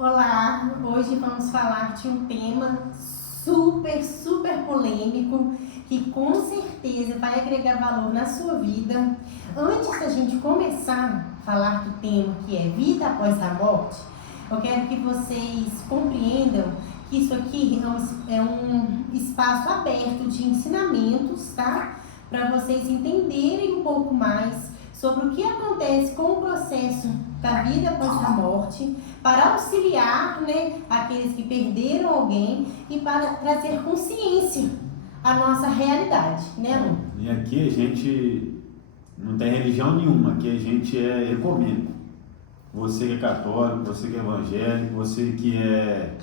Olá, hoje vamos falar de um tema super polêmico que com certeza vai agregar valor na sua vida. Antes da gente começar a falar do tema que é vida após a morte, eu quero que vocês compreendam que isso aqui é um espaço aberto de ensinamentos, tá? Para vocês entenderem um pouco mais sobre o que acontece com o processo da vida após a morte, para auxiliar, aqueles que perderam alguém e para trazer consciência à nossa realidade, Lu? E aqui a gente não tem religião nenhuma, aqui a gente é ecumênico. Você que é católico, você que é evangélico, você que é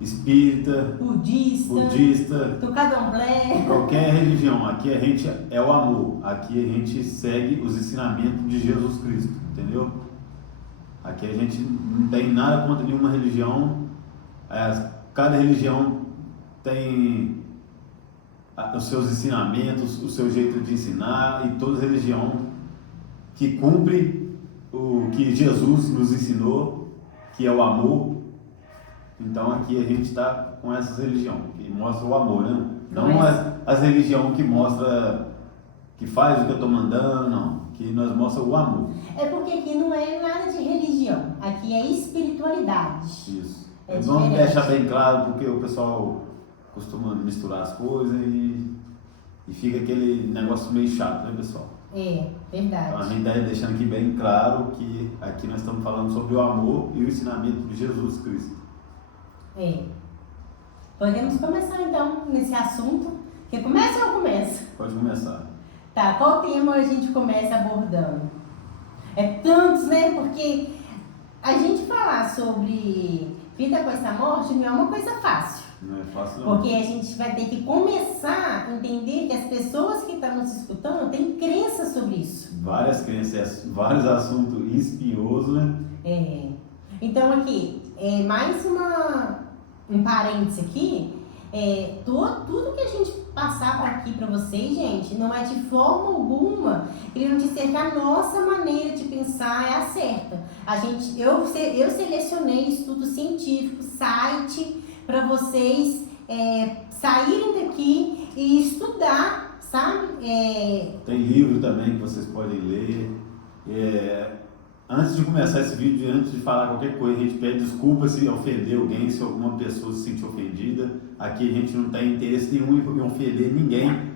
espírita, budista, do candomblé, qualquer religião, aqui a gente é o amor, aqui a gente segue os ensinamentos de Jesus Cristo, entendeu? Aqui a gente não tem nada contra nenhuma religião, cada religião tem os seus ensinamentos, o seu jeito de ensinar, e toda religião que cumpre o que Jesus nos ensinou, que é o amor. Então aqui a gente está com essa religião que mostra o amor, né? Não as religiões que mostra que faz o que eu estou mandando, não. Que nós mostra o amor. É porque aqui não é nada de religião, aqui é espiritualidade. Isso. Vamos deixar bem claro, porque o pessoal costuma misturar as coisas e fica aquele negócio meio chato, né, pessoal? É, verdade. Então a gente está deixando aqui bem claro que aqui nós estamos falando sobre o amor e o ensinamento de Jesus Cristo. Podemos começar então nesse assunto. Quer começar ou eu começo? Pode começar. Tá, qual tema a gente começa abordando? É tantos, né? Porque a gente falar sobre vida após a morte não é uma coisa fácil. Não é fácil não. Porque a gente vai ter que começar a entender que as pessoas que estão nos escutando têm crenças sobre isso. Várias crenças, vários assuntos espinhosos, né? Então aqui, mais um parênteses aqui. Tudo que a gente passar aqui para vocês, gente, não é de forma alguma querendo dizer que a nossa maneira de pensar é a certa. Eu selecionei estudo científico, site, para vocês saírem daqui e estudar, sabe? Tem livro também que vocês podem ler. Antes de começar esse vídeo, antes de falar qualquer coisa, a gente pede desculpa se ofender alguém, se alguma pessoa se sentir ofendida. Aqui a gente não tem interesse nenhum em ofender ninguém,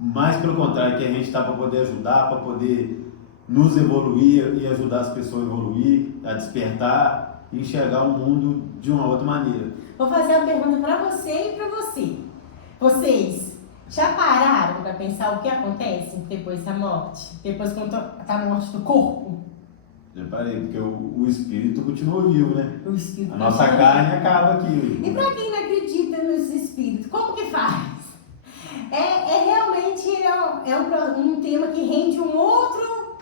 mas pelo contrário, que a gente está para poder ajudar, para poder nos evoluir e ajudar as pessoas a evoluir, a despertar e enxergar o mundo de uma outra maneira. Vou fazer uma pergunta para você e para você. Vocês já pararam para pensar o que acontece depois da morte? Depois da morte do corpo? Já parei, porque o espírito continua vivo, né? O espírito a nossa carne acaba aqui. E para quem não acredita nos espíritos, como que faz? Realmente um tema que rende um outro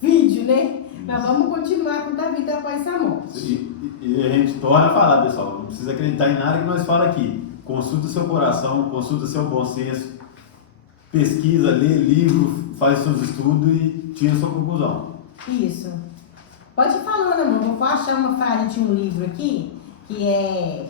vídeo, né? Mas vamos continuar com a vida após a morte. E a gente torna a falar, pessoal, não precisa acreditar em nada que nós falamos aqui. Consulta seu coração, consulta seu bom senso, pesquisa, lê livro, faz seus estudos e tira sua conclusão. Isso. Pode ir falando, amor. Eu vou achar uma frase de um livro aqui,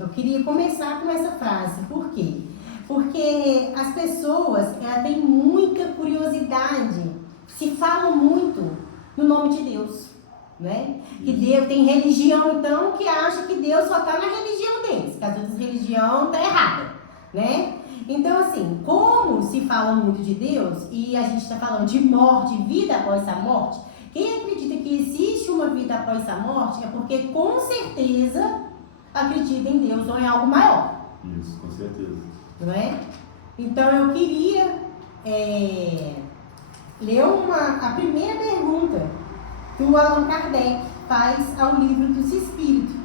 eu queria começar com essa frase. Por quê? Porque as pessoas, elas têm muita curiosidade, se falam muito no nome de Deus, né? Que Deus tem religião, então, que acha que Deus só está na religião deles, que as outras religiões estão erradas, né? Então, assim, como se fala muito de Deus e a gente está falando de morte, vida após a morte, quem acredita que existe uma vida após a morte é porque com certeza acredita em Deus ou em algo maior. Isso, com certeza. Não é? Então eu queria ler a primeira pergunta que o Allan Kardec faz ao Livro dos Espíritos.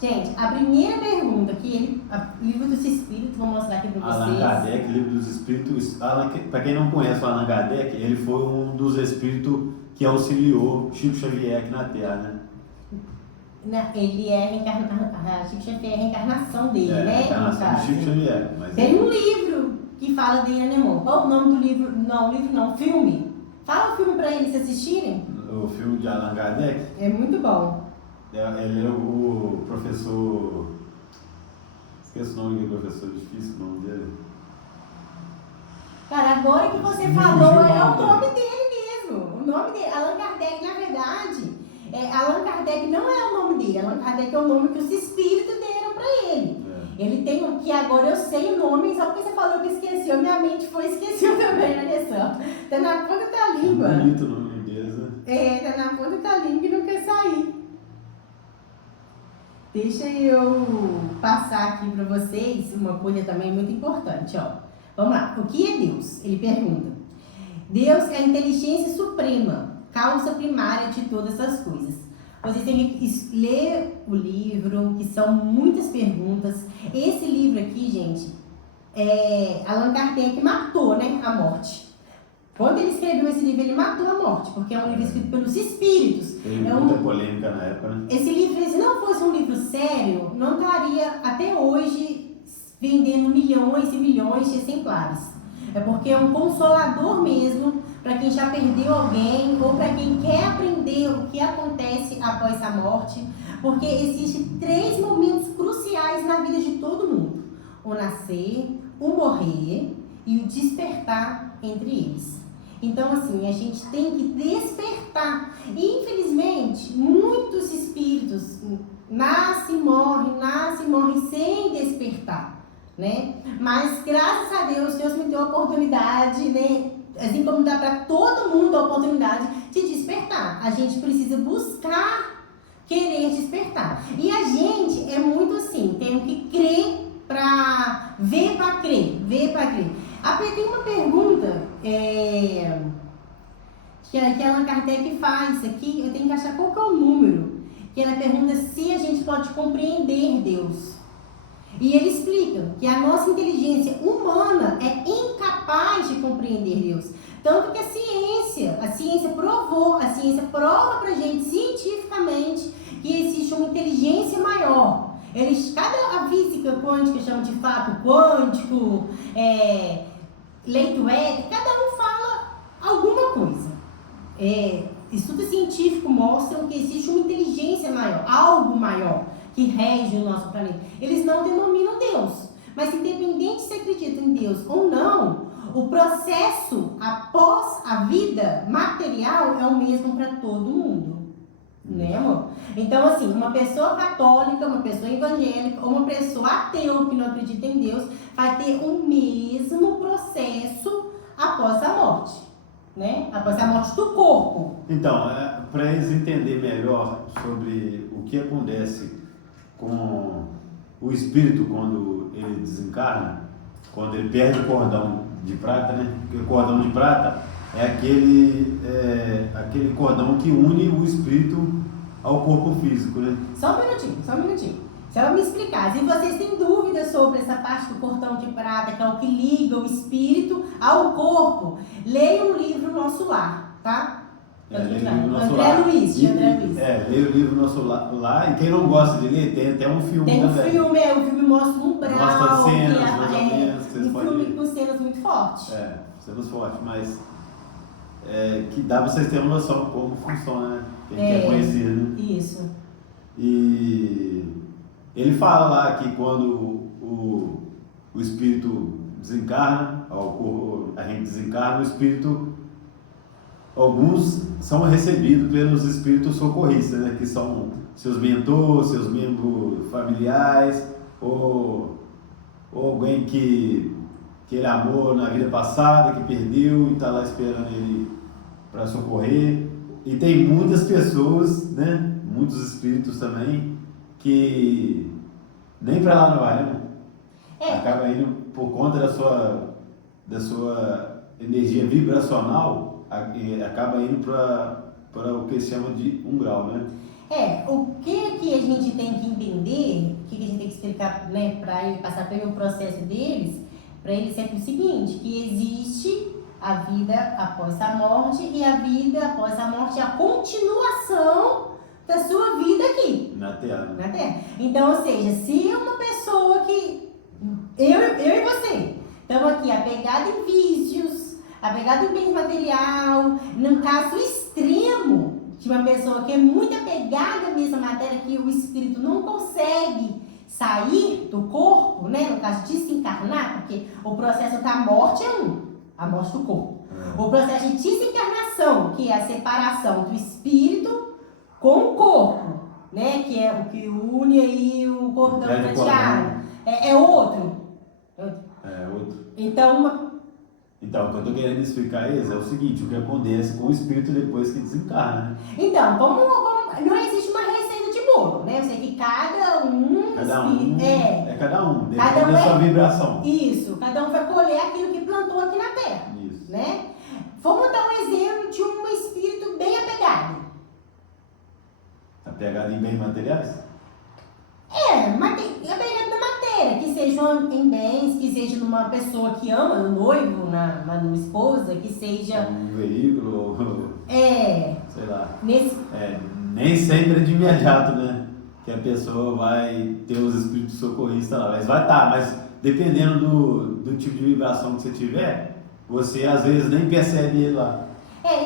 Gente, a primeira pergunta que Livro dos Espíritos, vou mostrar aqui para vocês. Allan Kardec, Livro dos Espíritos. Para quem não conhece o Allan Kardec, ele foi um dos espíritos que auxiliou Chico Xavier aqui na Terra, né? Ele Chico Xavier é a reencarnação dele, né? A reencarnação de Chico Xavier. Tem um livro que fala dele, né, amor? Qual o nome do livro? Não, livro não, filme. Fala o filme para eles assistirem. o filme de Allan Kardec? É muito bom. Ele é o professor... Esqueço o nome do professor, difícil o nome dele. Cara, agora que você Me falou, fugiu o é o nome nome dele mesmo. O nome dele, Allan Kardec, na verdade, Allan Kardec não é o nome dele. Allan Kardec é o nome que os espíritos deram pra ele. Ele tem um que agora eu sei o nome, só porque você falou que esqueceu, minha mente foi e esqueceu também, olha só. Tá na ponta da língua. É bonito o nome deles, né? Tá na ponta da língua e não quer sair. Deixa eu passar aqui para vocês uma coisa também muito importante, ó. Vamos lá. O que é Deus? Ele pergunta. Deus é a inteligência suprema, causa primária de todas as coisas. Vocês têm que ler o livro, que são muitas perguntas. Esse livro aqui, gente, Allan Kardec matou, né, a morte. Quando ele escreveu esse livro, ele matou a morte, porque é um livro escrito pelos espíritos. Teve muita polêmica na época, né? Esse livro, se não fosse um livro sério, não estaria até hoje vendendo milhões e milhões de exemplares. É porque é um consolador mesmo para quem já perdeu alguém ou para quem quer aprender o que acontece após a morte, porque existem 3 momentos cruciais na vida de todo mundo: o nascer, o morrer e o despertar entre eles. Então, assim, a gente tem que despertar. E, infelizmente, muitos espíritos nascem e morrem sem despertar, né? Mas, graças a Deus, Deus me deu a oportunidade, né? Assim como dá para todo mundo a oportunidade de despertar. A gente precisa buscar querer despertar. E a gente é muito assim, tem que crer para ver para crer, Tem uma pergunta que Allan Kardec faz aqui, eu tenho que achar qual que é o número, que ela pergunta se a gente pode compreender Deus. E ele explica que a nossa inteligência humana é incapaz de compreender Deus. Tanto que a ciência prova pra gente cientificamente que existe uma inteligência maior. A física quântica chama de fato quântico, leito éter, cada um fala alguma coisa. Estudos científicos mostram que existe uma inteligência maior, algo maior, que rege o nosso planeta. Eles não denominam Deus, mas independente se acredita em Deus ou não, o processo após a vida material é o mesmo para todo mundo. Né, amor? Então, assim, uma pessoa católica, uma pessoa evangélica ou uma pessoa ateu que não acredita em Deus vai ter o mesmo processo após a morte, né? Após a morte do corpo. Então, para eles entenderem melhor sobre o que acontece com o espírito quando ele desencarna, quando ele perde o cordão de prata, né? Porque o cordão de prata é aquele cordão que une o espírito ao corpo físico, né? Só um minutinho. Só me explicar. Se vocês têm dúvidas sobre essa parte do cordão de prata, que é o que liga o espírito ao corpo, leiam o livro Nosso Lar, tá? André Luiz. Leia o livro Nosso Lar. E quem não gosta de ler, tem até um filme também. O filme mostra um brau. Mostra cenas, mais ou menos, que vocês um podem filme com cenas muito fortes. Cenas fortes, mas que dá pra vocês terem uma noção de como funciona, né? Quem quer conhecer, né? Isso. E ele fala lá que quando o espírito desencarna, a gente desencarna, o espírito, alguns são recebidos pelos espíritos socorristas, né? Que são seus mentores, seus membros familiares, ou alguém que ele amou na vida passada, que perdeu e está lá esperando ele para socorrer. E tem muitas pessoas, né? Muitos espíritos também, que nem para lá não vai, né? Acaba indo por conta da sua energia vibracional, acaba indo para o que se chama de grau, né? O que a gente tem que entender, o que a gente tem que explicar, né, para ele passar pelo processo deles, para eles é o seguinte, que existe a vida após a morte e a vida após a morte é a continuação da sua vida aqui. Na Terra. Então, ou seja, se uma pessoa que... Eu e você estamos aqui apegados em vícios, apegado em bens material, num caso extremo de uma pessoa que é muito apegada mesmo à matéria, que o espírito não consegue sair do corpo, né? No caso de se encarnar, porque o processo da morte é a morte do corpo. O processo de desencarnação, que é a separação do espírito com o corpo, né? Que é o que une aí o cordão prateado. É outro. É outro. Então, o que eu estou querendo explicar é o seguinte, o que acontece com o espírito depois que desencarna, né? Então, não existe uma receita de bolo, né? Eu sei que cada um depende da sua vibração. Isso, cada um vai colher aquilo que plantou aqui na Terra. Isso. Né? Vamos dar um exemplo de um espírito bem apegado. Apegado em bens materiais? Apegado na matéria, que seja em bens, que seja numa pessoa que ama, no noivo, numa esposa, que seja... Um veículo, sei lá. Nem sempre é de imediato, né? Que a pessoa vai ter os espíritos socorristas lá. Mas vai estar, mas dependendo do tipo de vibração que você tiver, você às vezes nem percebe ele lá.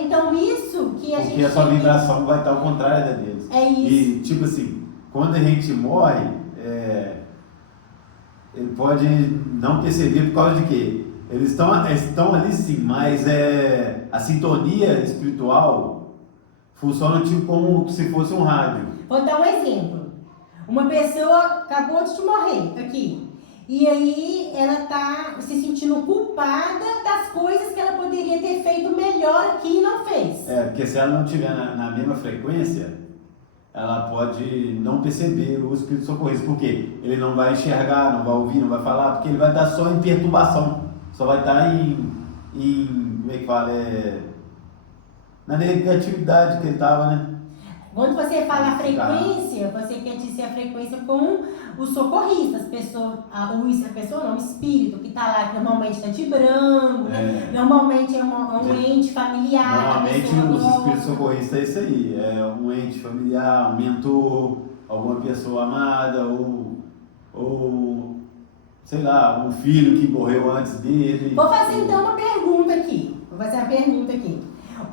Então isso que a gente... Porque a sua vibração vai estar ao contrário da deles. É isso. E tipo assim, quando a gente morre, ele pode não perceber por causa de quê? Eles estão ali sim, mas a sintonia espiritual funciona tipo como se fosse um rádio. Vou dar um exemplo. Uma pessoa acabou de morrer aqui. E aí ela está se sentindo culpada das coisas que ela poderia ter feito melhor aqui e não fez. Porque se ela não estiver na mesma frequência, ela pode não perceber o espírito socorrista. Por quê? Ele não vai enxergar, não vai ouvir, não vai falar, porque ele vai estar só em perturbação. Só vai estar como é que fala? Na negatividade que ele estava, né? Quando você fala a frequência, você quer dizer a frequência com os socorristas, o espírito que está lá, que normalmente está de branco, normalmente é um ente familiar. Normalmente os espíritos socorristas é isso aí, é um ente familiar, um mentor, alguma pessoa amada, ou sei lá, um filho que morreu antes dele. Vou fazer então uma pergunta aqui.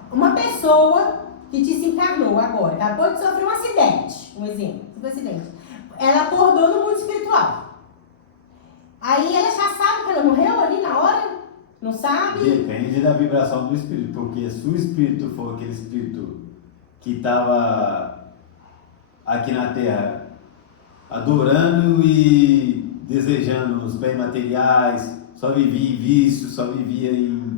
Uma pessoa que desencarnou agora, acabou de sofrer um acidente, um exemplo, ela acordou no mundo espiritual. Aí ela já sabe que ela morreu ali na hora? Não sabe? Depende da vibração do espírito, porque se o espírito for aquele espírito que estava aqui na Terra adorando e desejando os bens materiais, só vivia em vício, só vivia em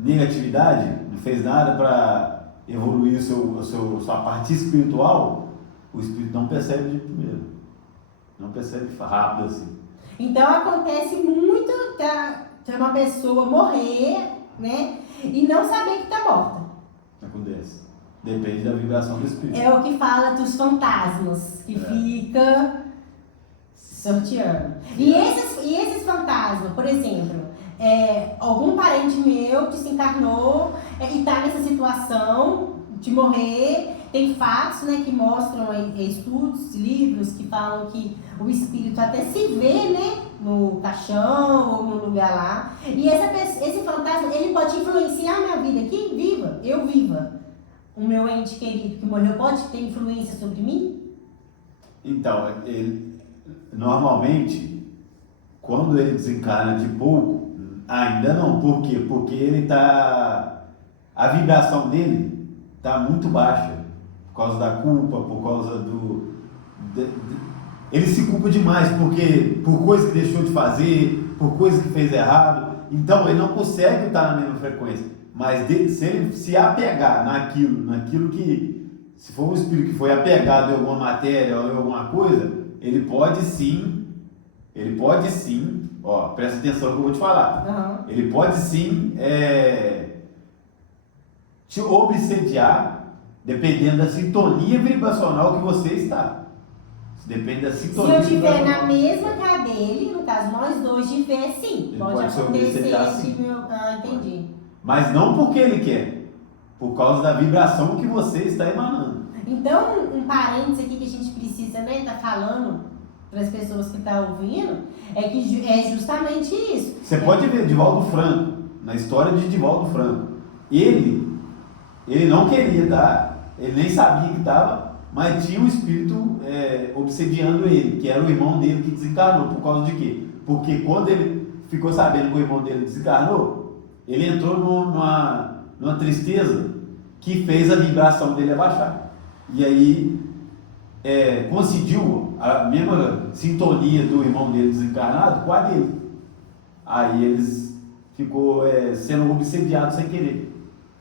negatividade, não fez nada para evoluir sua parte espiritual, o espírito não percebe de primeiro, não percebe rápido assim. Então acontece muito de uma pessoa morrer, né, e não saber que está morta. Acontece. Depende da vibração do espírito. É o que fala dos fantasmas, que fica sorteando. E esses fantasmas, por exemplo, algum parente meu desencarnou e está nessa situação de morrer. Tem fatos, né, que mostram estudos, livros que falam que o espírito até se vê, né, no caixão ou no lugar lá. E esse fantasma, ele pode influenciar a minha vida aqui, eu viva. O meu ente querido que morreu pode ter influência sobre mim? Então, normalmente, quando ele desencarna de pouco, ainda não. Por quê? Porque a vibração dele está muito baixa. Por causa da culpa, por causa ele se culpa demais por coisas que deixou de fazer, por coisas que fez errado. Então, ele não consegue estar na mesma frequência. Mas se ele se apegar naquilo que, se for um espírito que foi apegado em alguma matéria ou em alguma coisa, ele pode sim, ó, presta atenção no que eu vou te falar. Uhum. Ele pode sim te obsediar, dependendo da sintonia vibracional que você está. Depende da sintonia. Se eu estiver na mesma que a dele, no caso nós dois estiver, sim, pode acontecer. Entendi. Mas não porque ele quer, por causa da vibração que você está emanando. Então, um parênteses aqui que a gente precisa, né, tá falando para as pessoas que estão ouvindo, é que é justamente isso. Você pode ver Divaldo Franco, na história de Divaldo Franco. Ele ele não queria estar, ele nem sabia que estava, mas tinha um espírito obsediando ele, que era o irmão dele que desencarnou. Por causa de quê? Porque quando ele ficou sabendo que o irmão dele desencarnou, ele entrou numa tristeza que fez a vibração dele abaixar. E aí coincidiu a mesma sintonia do irmão dele desencarnado com a dele. Aí eles ficou sendo obsediados sem querer.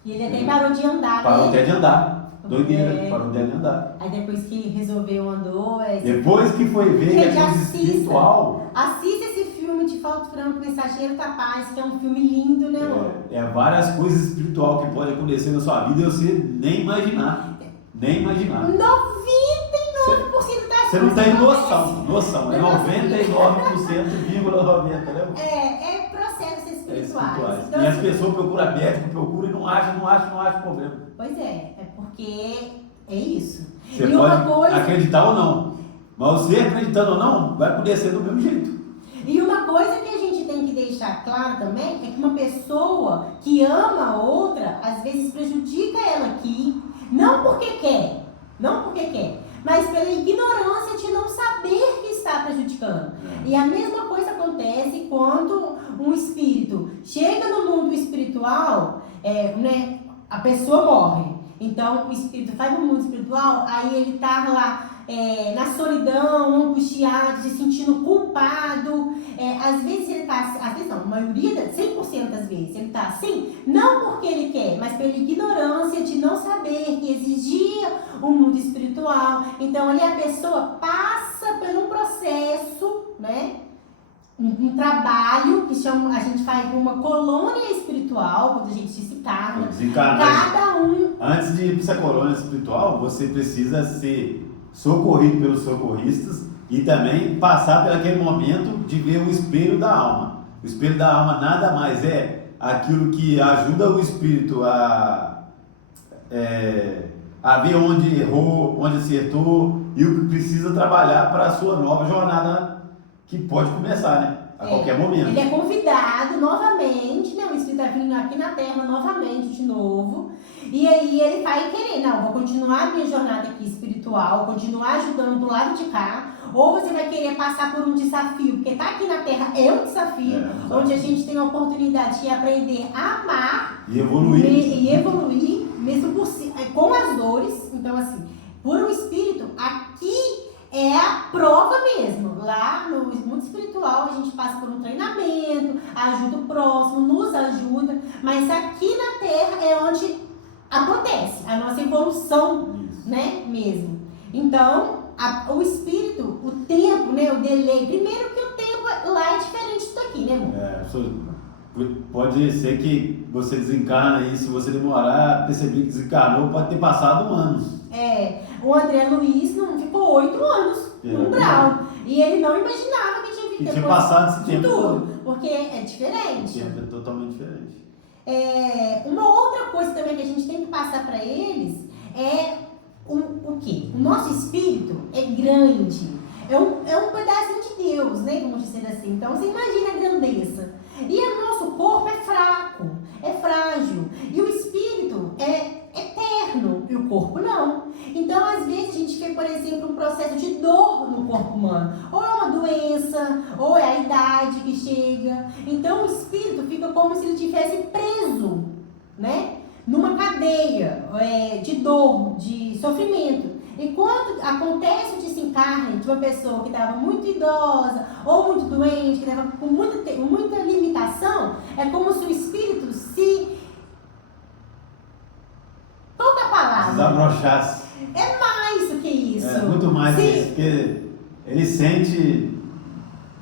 E ele até parou de andar, Parou né? até de andar. Doideira, parou até de andar. Aí depois que resolveu, andou. Depois que foi ver que é coisa espiritual. Assista esse filme de Falto Franco, Mensageiro da Paz, que é um filme lindo, né, amor? Várias coisas espiritual que pode acontecer na sua vida e você nem imaginar. Nem imaginar. 99% das coisas. Você não tem noção. É 99,90, né? Processos espirituais. Então, e as pessoas procuram médico, procuram e não acham problema. Pois é porque é isso. Você pode acreditar ou não, mas você acreditando ou não, vai poder ser do mesmo jeito. E uma coisa que a gente tem que deixar claro também é que uma pessoa que ama a outra, às vezes prejudica ela aqui, não porque quer, mas pela ignorância de não saber que está prejudicando. E a mesma coisa acontece quando um espírito chega no mundo espiritual, a pessoa morre. Então o espírito vai no mundo espiritual, aí ele está lá na solidão, angustiado, se sentindo culpado. Às vezes ele está assim, às vezes não, a maioria, 100% das vezes, ele está assim, não porque ele quer, mas pela ignorância de não saber que existia um mundo espiritual. Então ali a pessoa passa por um processo, né? Um trabalho que a gente faz uma colônia espiritual, quando a gente se encarna. Cada um. Antes de ir para essa colônia espiritual, você precisa ser socorrido pelos socorristas e também passar por aquele momento de ver o espelho da alma. O espelho da alma nada mais é aquilo que ajuda o espírito a ver onde errou, onde acertou e o que precisa trabalhar para a sua nova jornada que pode começar, né? A qualquer momento. Ele é convidado novamente, né? O espírito está vindo aqui na Terra novamente, de novo. E aí ele vai querer, não, vou continuar a minha jornada aqui espiritual, continuar ajudando do lado de cá. Ou você vai querer passar por um desafio, porque estar aqui na Terra é um desafio, onde a gente tem a oportunidade de aprender a amar e evoluir mesmo com as dores. Então, assim, por um espírito, aqui é a prova mesmo. Lá no mundo espiritual a gente passa por um treinamento, ajuda o próximo, nos ajuda, mas aqui na Terra é onde acontece a nossa evolução, né, mesmo. Então, o espírito, o tempo, né, o delay, primeiro que o tempo lá é diferente daqui, né, amor? Pode ser que você desencarna aí, se você demorar a perceber que desencarnou, pode ter passado anos. O André Luiz não ficou 8 anos no grau. E ele não imaginava que tinha passado esse tempo tudo, porque é diferente. O tempo é totalmente diferente. Uma outra coisa também que a gente tem que passar para eles é o quê? O nosso espírito é grande. É um pedacinho de Deus, né? Vamos dizer assim. Então você imagina a grandeza. E o nosso corpo é fraco, é frágil. E o espírito é eterno e o corpo não. Então, às vezes, a gente vê, por exemplo, um processo de dor no corpo humano. Ou é uma doença, ou é a idade que chega. Então, o espírito fica como se ele estivesse preso, né? Numa cadeia de dor, de sofrimento. E quando acontece o desencarne de uma pessoa que estava muito idosa ou muito doente, que estava com muita limitação, é como se o espírito se... Qual é a palavra? Desabrochasse. É mais do que isso. É muito mais do que isso, porque ele sente,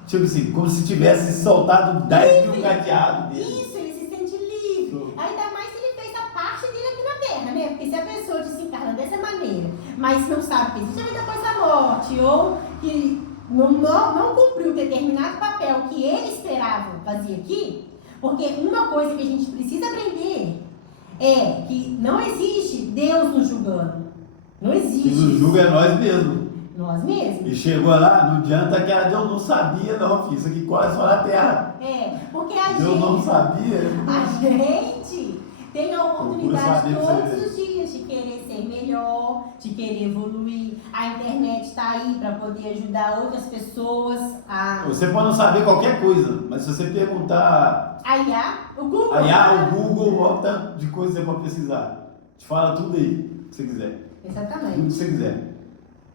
tipo assim, como se tivesse soltado 10 mil cadeados dele. Isso, ele se sente livre. Ainda mais se ele fez a parte dele aqui na Terra, né? Porque se a pessoa desencarna dessa maneira, mas não sabe que existe a vida após a morte, ou que não cumpriu determinado papel que ele esperava fazer aqui, porque uma coisa que a gente precisa aprender é que não existe Deus nos julgando. Não existe. Quem nos julga é nós mesmos. Nós mesmos. E chegou lá, não adianta que Deus não sabia, não, filho. Isso aqui corre só na terra. Porque Deus não sabia. A gente tem a oportunidade saber todos os dias de querer ser melhor, de querer evoluir. A internet está aí para poder ajudar outras pessoas a... Você pode não saber qualquer coisa, mas se você perguntar... A IA, o Google. A IA, o Google, olha o tanto de coisa que você pode pesquisar. Te fala tudo aí, que você quiser. Exatamente. Tudo que você quiser.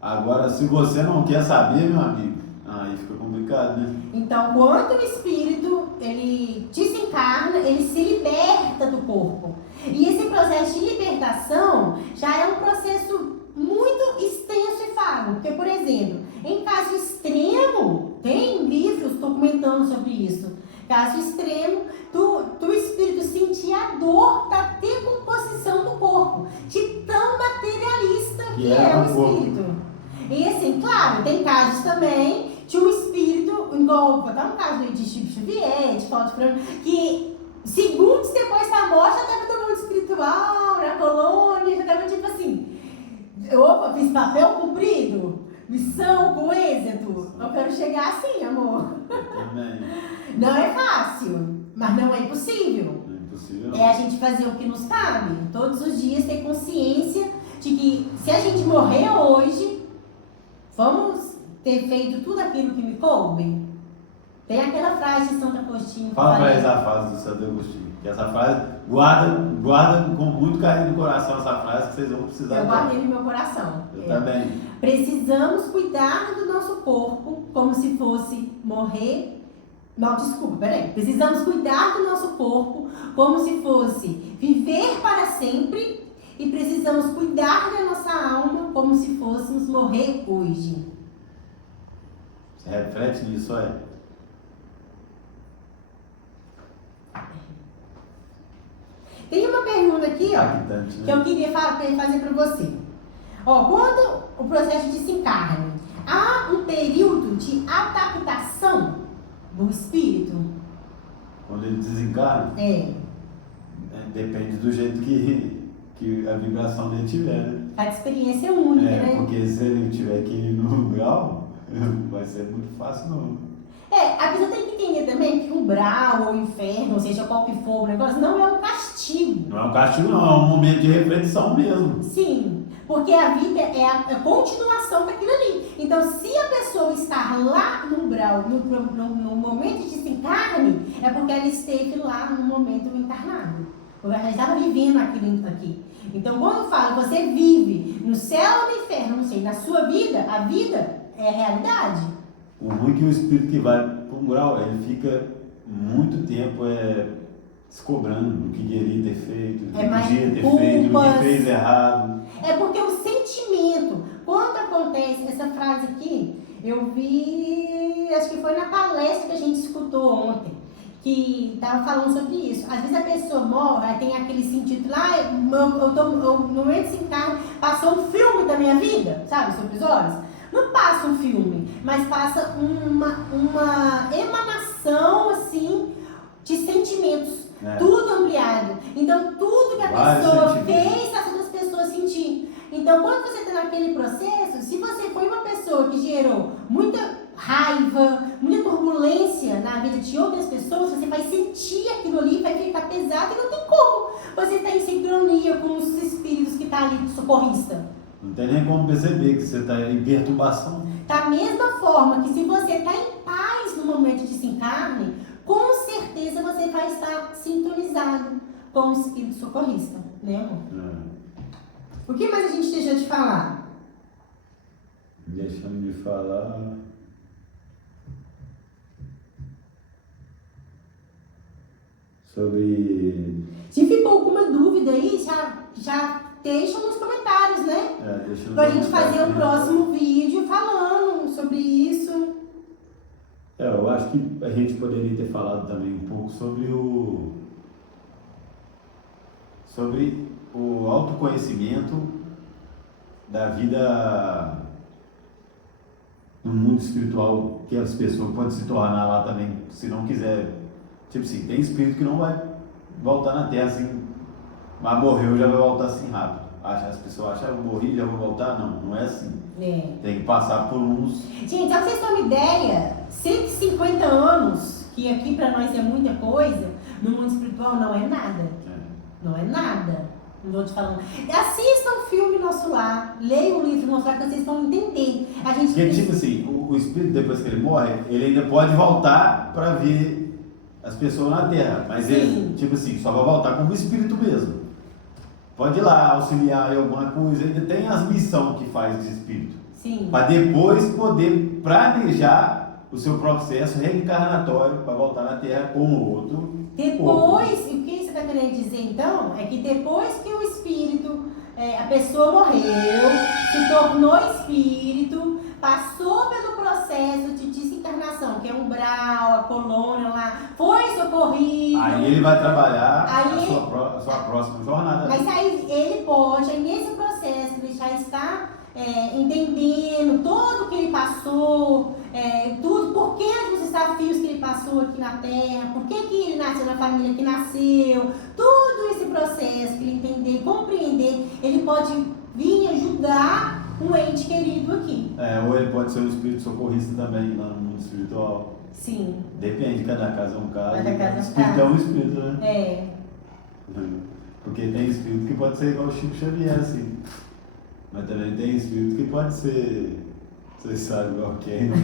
Agora, se você não quer saber, meu amigo, aí fica complicado, né? Então, quando o espírito, ele desencarna, ele se liberta do corpo. E esse processo de libertação já é um processo muito extenso e vago. Porque, por exemplo, em caso extremo, tem livros documentando sobre isso. Caso extremo, tu espírito sentir a dor da decomposição do corpo. De tão materialista que é o espírito. E assim, claro, tem casos também de um espírito, igual, vou dar um caso aí de Chico Xavier, de Paulo de Franco, que segundos depois da morte já estava todo mundo espiritual, na colônia, já estava tipo assim, opa, fiz papel cumprido, missão com êxito, eu quero chegar assim, amor. Também. Não é fácil, mas não é impossível. Não é impossível. É a gente fazer o que nos cabe, todos os dias ter consciência de que se a gente morrer hoje, vamos ter feito tudo aquilo que me coube? Tem aquela frase de Santo Agostinho. Fala para eles a frase do Santo Agostinho. Que essa frase, guarda com muito carinho no coração essa frase que vocês vão precisar. Eu guardei no meu coração. Eu também. Precisamos cuidar do nosso corpo como se fosse morrer. Não, desculpa, peraí. Precisamos cuidar do nosso corpo como se fosse viver para sempre. E precisamos cuidar da nossa alma como se fôssemos morrer hoje. Você reflete nisso, é? Tem uma pergunta aqui, ó, Impactante, né? que eu queria fazer para você. Ó, quando o processo desencarne, há um período de adaptação do espírito? Quando ele desencarna, depende do jeito que a vibração dele tiver, né? Cada experiência é única, né? Porque se ele tiver que ir no grau, vai ser muito fácil, não. A pessoa tem que entender também que o umbral ou o inferno, ou seja, qual que for o negócio, não é um castigo. Não é um castigo, não, é um momento de reflexão mesmo. Sim, porque a vida é a continuação daquilo ali. Então, se a pessoa estar lá no umbral, no momento de desencarne, é porque ela esteve lá no momento encarnado. Porque ela estava vivendo aquilo aqui. Então, quando eu falo, você vive no céu ou no inferno, não sei, na sua vida, a vida é a realidade. O ruim é que o espírito que vai para um grau, ele fica muito tempo se cobrando do que queria ter feito, do que podia ter feito, do que fez errado. É porque o sentimento, quando acontece, essa frase aqui, eu vi, acho que foi na palestra que a gente escutou ontem, que estava falando sobre isso. Às vezes a pessoa morre, tem aquele sentido lá, no momento de desencarne, passou um filme da minha vida, sabe, sobre os olhos. Não passa um filme, mas passa uma emanação, assim, de sentimentos. Tudo ampliado. Então, tudo que a pessoa fez, as outras pessoas sentir. Então, quando você está naquele processo, se você foi uma pessoa que gerou muita raiva, muita turbulência na vida de outras pessoas, você vai sentir aquilo ali, vai ficar pesado e não tem como você estar em sincronia com os espíritos que estão ali de socorrista. Não tem nem como perceber que você está em perturbação. Da mesma forma que se você está em paz no momento de desencarne, com certeza você vai estar sintonizado com o espírito socorrista, né, amor? O que mais a gente deixou de falar? Deixando de falar... Sobre... Se ficou alguma dúvida aí, já deixa nos comentários, né? Pra gente fazer o próximo vídeo falando sobre isso. Eu acho que a gente poderia ter falado também um pouco sobre o autoconhecimento da vida no mundo espiritual, que as pessoas podem se tornar lá também, se não quiser. Tipo assim, tem espírito que não vai voltar na Terra assim, mas morreu, já vai voltar assim rápido. As pessoas acham, eu morri, já vou voltar? Não, não é assim. Tem que passar por uns... Gente, só pra vocês terem uma ideia, 150 anos, que aqui pra nós é muita coisa, no mundo espiritual não é nada. Não é nada. Não vou te falando. Assistam o filme Nosso Lar, leiam o livro Nosso Lar, que vocês vão entender. A gente Porque, tipo assim, o espírito, depois que ele morre, ele ainda pode voltar para ver as pessoas na Terra. Mas ele, tipo assim, só vai voltar como espírito mesmo. Pode ir lá auxiliar em alguma coisa, ainda tem as missões que faz esse espírito. Sim. Para depois poder planejar o seu processo reencarnatório para voltar na Terra com o outro. Depois, o que você está querendo dizer então, é que depois que o espírito, a pessoa morreu, se tornou espírito, passou pelo processo de desencarnação, que é o umbral, a colônia lá, foi socorrido. Aí ele vai trabalhar aí, a sua próxima jornada. Mas aí ele pode, aí nesse processo, ele já está entendendo tudo que ele passou, tudo, por que os desafios que ele passou aqui na Terra, por que ele nasceu na família que nasceu, todo esse processo que ele entender, compreender, ele pode vir ajudar um ente querido aqui. Ou ele pode ser um espírito socorrista também lá no mundo espiritual. Sim. Depende, cada caso é um caso. Cada caso é um espírito caso. é um espírito, né? É. Porque tem espírito que pode ser igual o Chico Xavier, assim. Mas também tem espírito que pode ser, vocês sabem igual quem, né?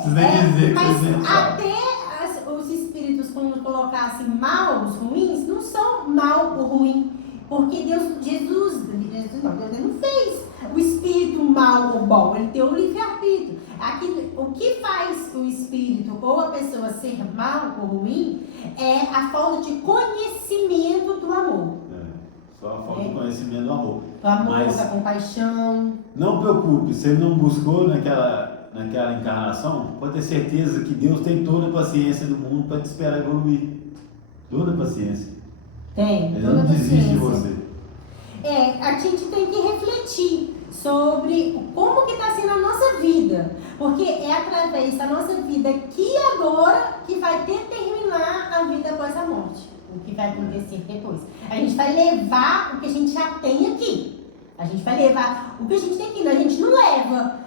Vocês nem dizer que mas vocês nem sabem. até os espíritos, quando colocassem maus, ruins, não são mal ou ruim. Porque Deus não fez o espírito mal ou bom, ele deu o livre-arbítrio. O que faz o espírito ou a pessoa ser mal ou ruim é a falta de conhecimento do amor. Só a falta de conhecimento do amor. Do amor, Mas da compaixão. não preocupe, se ele não buscou naquela encarnação, pode ter certeza que Deus tem toda a paciência do mundo para te esperar evoluir. Toda a paciência. Tem, Ele toda não a desiste de paciência. você. A gente tem que refletir sobre como que está sendo a nossa vida. Porque é através da nossa vida aqui e agora que vai determinar a vida após a morte. O que vai acontecer depois. A gente vai levar o que a gente já tem aqui. A gente vai levar o que a gente tem aqui. A gente não leva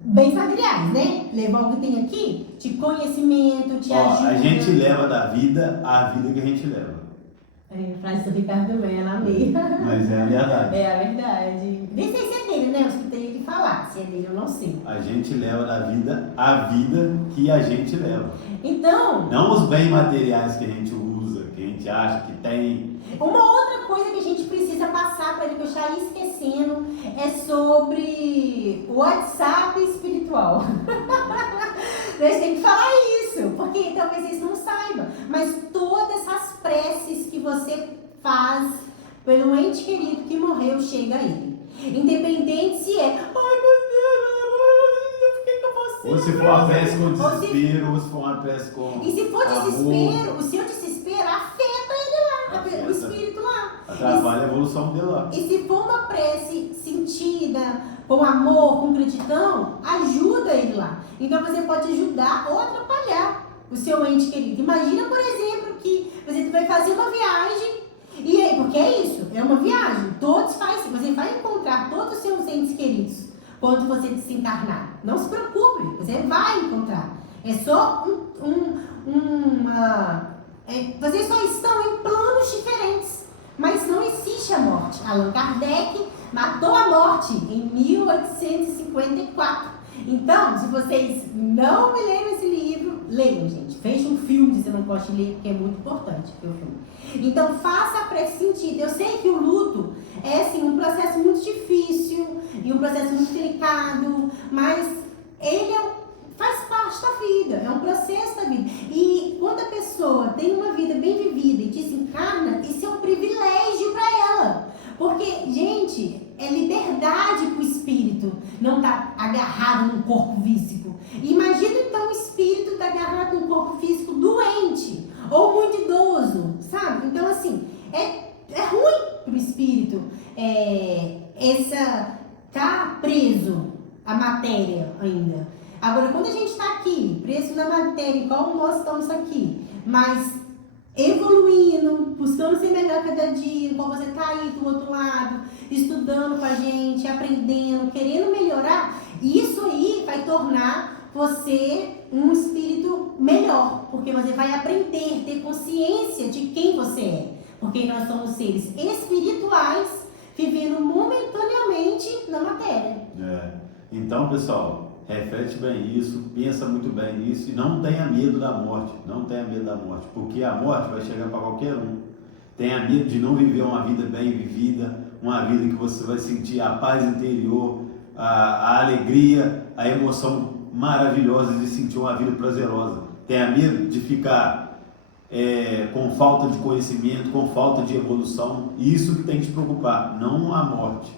bens materiais, né? Levar o que tem aqui de conhecimento, de ajuda. A gente leva da vida a vida que a gente leva. Frase do Ricardo Melo, amei. Mas é a verdade. É a verdade. Nem sei se é dele, né? Eu escutei ele falar. Se é dele, eu não sei. A gente leva da vida a vida que a gente leva. Então... Não os bens materiais que a gente usa, que a gente acha que tem. Uma outra coisa que a gente precisa passar para ele, que eu já ia esquecendo, é sobre o WhatsApp espiritual. A gente tem que falar isso, porque talvez vocês não saibam, mas todas essas preces que você faz pelo ente querido que morreu, chega a ele. Independente se é, ai meu Deus, por que eu vou ser? Ou se for uma prece com desespero, ou se for uma prece com E se for amor, desespero, o seu desespero afeta ele lá, o espírito lá. Atrapalha a evolução dele lá. E se for uma prece sentida, com amor, com gratidão, ajuda ele lá. Então você pode ajudar ou atrapalhar o seu ente querido. Imagina, por exemplo, que você vai fazer uma viagem, e aí, porque é isso, é uma viagem, você vai encontrar todos os seus entes queridos quando você desencarnar. Não se preocupe, você vai encontrar. É só vocês só estão em planos diferentes, mas não existe a morte. Allan Kardec matou a morte em 1854. Então, se vocês não me leram esse livro, leiam, gente. Veja um filme se você não gosta de ler, porque é muito importante ver o filme. Então, faça a prece sentido. Eu sei que o luto é assim, um processo muito difícil e um processo muito delicado, mas ele faz parte da vida, é um processo da vida. E quando a pessoa tem uma vida bem vivida e desencarna, isso é um privilégio para ela. Porque, gente, é liberdade para o espírito não estar agarrado num corpo físico. Imagina então o espírito estar agarrado num corpo físico doente ou muito idoso, sabe? Então, assim, é ruim para o espírito tá preso à matéria ainda. Agora, quando a gente está aqui, preso na matéria, igual nós estamos aqui, mas evoluindo, buscando ser melhor cada dia, igual você está aí do outro lado, estudando com a gente, aprendendo, querendo melhorar, isso aí vai tornar você um espírito melhor, porque você vai aprender, ter consciência de quem você é, porque nós somos seres espirituais vivendo momentaneamente na matéria. Então, pessoal, reflete bem isso, pensa muito bem nisso e não tenha medo da morte, não tenha medo da morte, porque a morte vai chegar para qualquer um. Tenha medo de não viver uma vida bem vivida, uma vida que você vai sentir a paz interior, a alegria, a emoção maravilhosa de sentir uma vida prazerosa. Tenha medo de ficar com falta de conhecimento, com falta de evolução. Isso que tem que te preocupar, não a morte.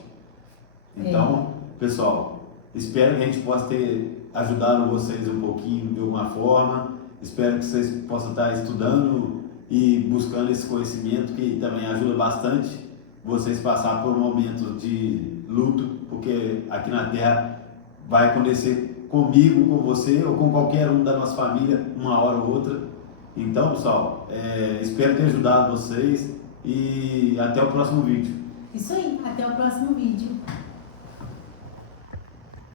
Então, pessoal, espero que a gente possa ter ajudado vocês um pouquinho de alguma forma. Espero que vocês possam estar estudando e buscando esse conhecimento, que também ajuda bastante vocês passar por momentos de luto, porque aqui na Terra vai acontecer comigo, com você ou com qualquer um da nossa família, uma hora ou outra. Então, pessoal, espero ter ajudado vocês e até o próximo vídeo. Isso aí, até o próximo vídeo.